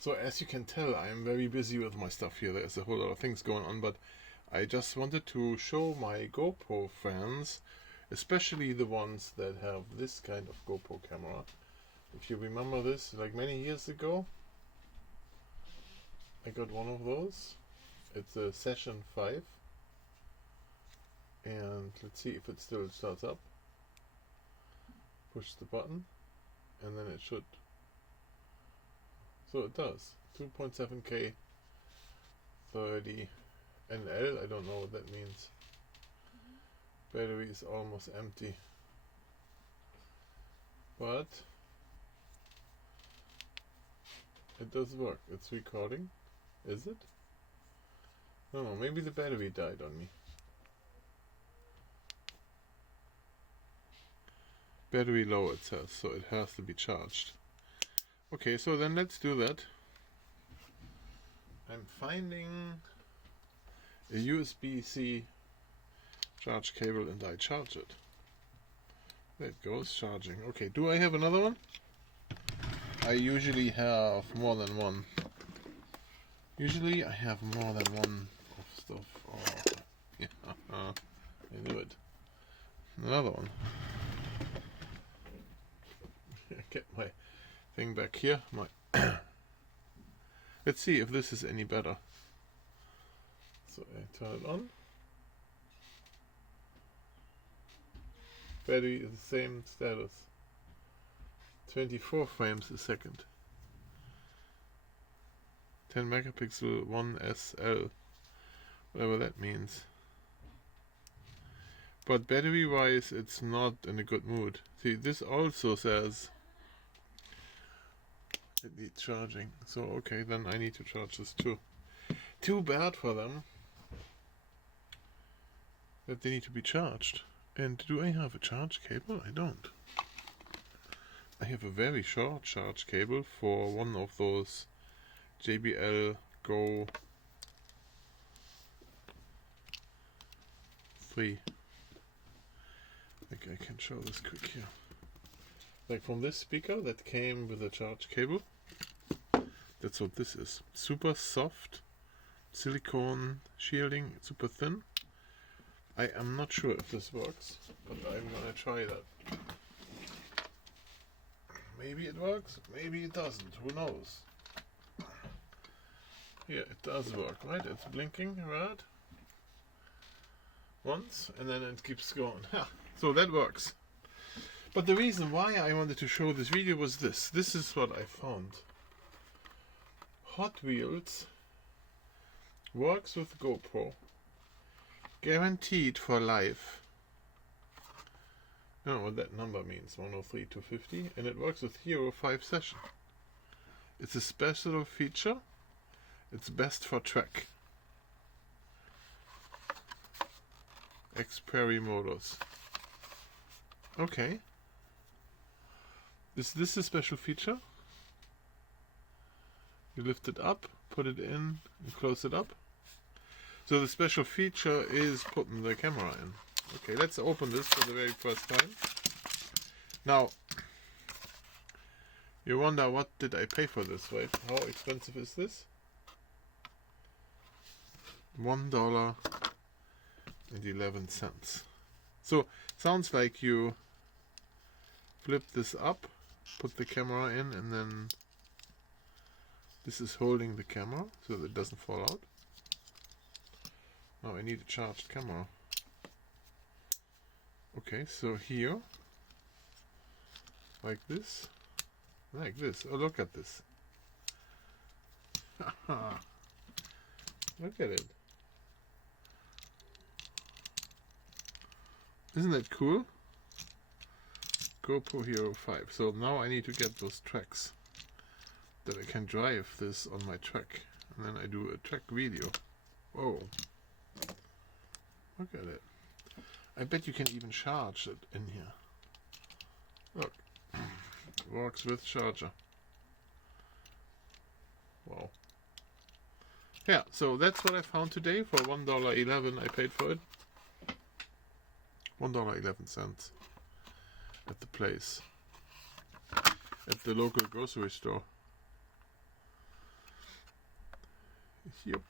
So as you can tell, I am very busy with my stuff here. There's a whole lot of things going on, but I just wanted to show my GoPro friends, especially the ones that have this kind of GoPro camera. If you remember this, like many years ago, I got one of those. It's a Session 5. And let's see if it still starts up. Push the button, and then it should. So it does. 2.7K 30 NL. I don't know what that means. Battery is almost empty. But it does work. It's recording. Is it? No, maybe the battery died on me. Battery low, it says, so it has to be charged. Okay, so then let's do that. I'm finding a USB-C charge cable and I charge it. There it goes, charging. Okay, do I have another one? I usually have more than one. Usually I have more than one of stuff. Oh, yeah, I knew it. Another one. Get my thing back here. Let's see if this is any better. So I turn it on. Battery is the same status. 24 frames a second. 10 megapixel 1SL. Whatever that means. But battery wise it's not in a good mood. See, this also says it needs charging. So okay, then I need to charge this too. Too bad for them that they need to be charged. And do I have a charge cable? I don't. I have a very short charge cable for one of those JBL Go 3. Like I can show this quick here. Like from this speaker that came with a charge cable. That's what this is. Super soft silicone shielding, super thin. I am not sure if this works, but I'm gonna try that. Maybe it works, maybe it doesn't, who knows? Yeah, it does work, right? It's blinking red once and then it keeps going. So that works. But the reason why I wanted to show this video was this. This is what I found. Hot Wheels works with GoPro. Guaranteed for life. I don't know what that number means. 103 to 50. And it works with Hero 5 Session. It's a special feature. It's best for track. Xperry modus. Okay. Is this a special feature? You lift it up, put it in, and close it up. So the special feature is putting the camera in. Okay, let's open this for the very first time. Now, you wonder what did I pay for this, right? How expensive is this? $1.11. So, sounds like you flip this up, put the camera in, and then this is holding the camera so that it doesn't fall out. Now I need a charged camera. Okay, so here, like this. Oh, look at this. Look at it. Isn't that cool? GoPro Hero 5. So now I need to get those tracks that I can drive this on my track. And then I do a track video. Whoa. Look at it. I bet you can even charge it in here. Look. Works with charger. Wow. Yeah, so that's what I found today for $1.11 I paid for it. $1.11 at the place. At the local grocery store. Yep.